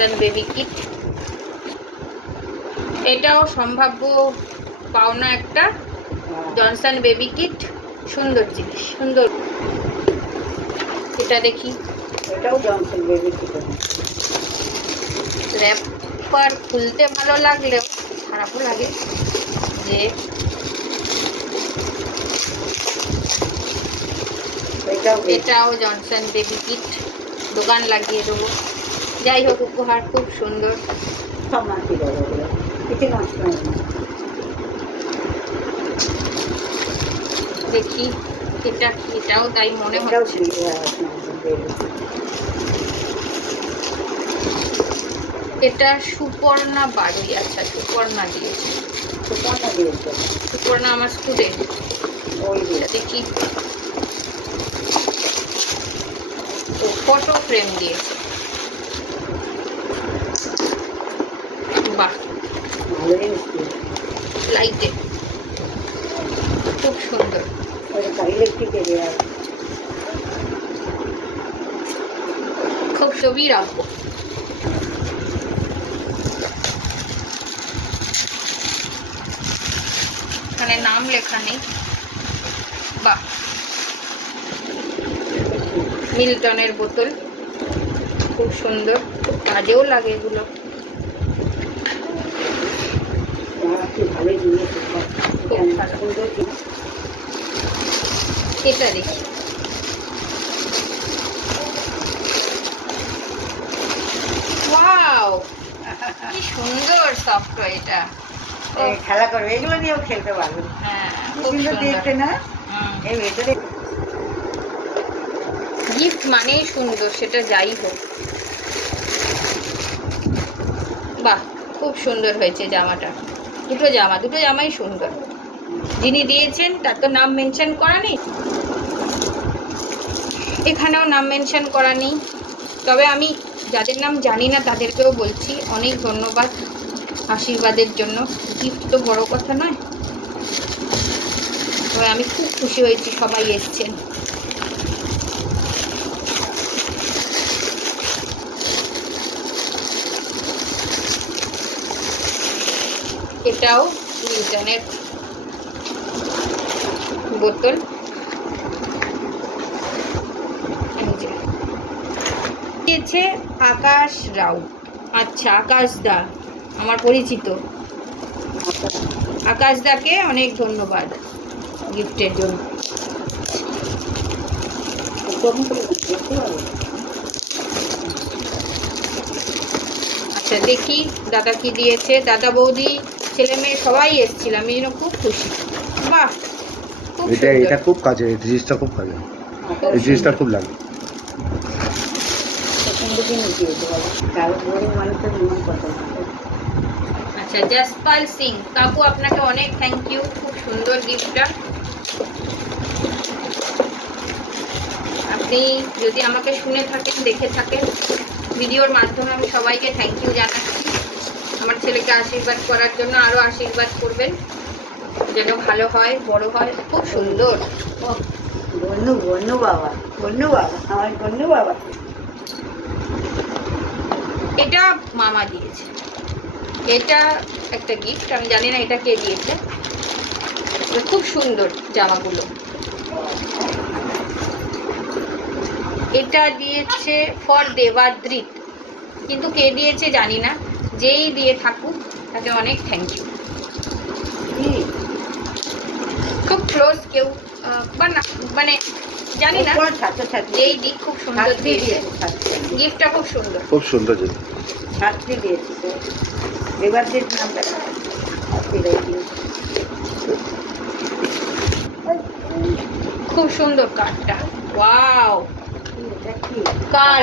Johnson baby kit. এটাও সম্ভাব্য পাওনা একটা জনসন বেবি কিট। সুন্দর জিনিস, সুন্দর। এটা দেখি, এটাও জনসন বেবি কিট। র্যাপার খুলতে ভালো লাগলেও খারাপও লাগে যে এটাও জনসন বেবি কিট। দোকান লাগিয়ে দেবো। যাই হোক, উপহার খুব সুন্দর। সব মাটি দেবো, কিছু নষ্ট হয় না। দেখি এটা, এটাও তাই মনে হচ্ছে। এটা সুপর্ণা বাড়ি। আচ্ছা, সুপর্ণা দিয়েছে। সুপর্ণা আমার স্টুডেন্ট। দেখি, ফটো ফ্রেম দিয়েছে। বাহ, লাইটে খুব সুন্দর। খুব ছবি রাখবো। এখানে নাম লেখা নেই। বাহ, মিল্টনের বোতল, খুব সুন্দর। খুব কাজেও লাগে এগুলো। এটা দেখি, ওয়াও, কি সুন্দর সফটওয়্যার। এটা খেলা করবে, এগুলো নিয়েও খেলতে পারবে। হ্যাঁ, খুব সুন্দর দেখতে না? এই ভেতরে গিফট মানেই সুন্দর, সেটা যাই হোক। বাহ, খুব সুন্দর হয়েছে জামাটা। দুটো জামাই সুন্দর। যিনি দিয়েছেন তার তো নাম মেনশন করা নেই, এখানেও নাম মেনশন করা নেই। তবে আমি যাদের নাম জানি না তাদেরকেও বলছি অনেক ধন্যবাদ আশীর্বাদের জন্য। গিফট তো বড় কথা নয়, তবে আমি খুব খুশি হয়েছি সবাই এসছেন। এটাও মিল্টনের বোতল। দিয়েছে আকাশ রাও। আচ্ছা, আকাশ দা আমার পরিচিত। আকাশ দাকে অনেক ধন্যবাদ গিফটের জন্য। আচ্ছা, দেখি দাদা কি দিয়েছে। দাদা, বৌদি, ছেলে মেয়ে সবাই এসেছিল, আমি যেন খুব খুশি। বাহ, খুব সুন্দর। এটা খুব কাজে, এই জিনিসটা খুব কাজে, এই জিনিসটা খুব লাগে। আচ্ছা, জসপাল সিং কাকু, আপনাকে অনেক থ্যাংক ইউ। খুব সুন্দর গিফটটা। আপনি যদি আমাকে শুনে থাকেন, দেখে থাকেন ভিডিওর মাধ্যমে, আমি সবাইকে থ্যাংক ইউ জানাচ্ছি। আমার ছেলেকে আশীর্বাদ করার জন্য আরো আশীর্বাদ করবেন যেন ভালো হয়, বড় হয়। খুব সুন্দর। বন্যু বাবা, আমার বন্যু বাবা। এটা মামা দিয়েছে। এটা একটা গিফট, আমি জানি না এটা কে দিয়েছে। খুব সুন্দর জামাগুলো। এটা দিয়েছে ফর দেবাদ্রিত, কিন্তু কে দিয়েছে জানি না। যেই দিয়ে থাকুক তাকে অনেক থ্যাংক ইউ। খুব ক্লোজ কেউ মানে জানি না, যেই দিক খুব সুন্দর দিয়েছে। গিফটটা খুব সুন্দর, খুব সুন্দর জিনিস। ছাত্রী দিয়েছে, দেবাদ্রিত নামটা খুব সুন্দর কার্ডটা। ওয়াও, কার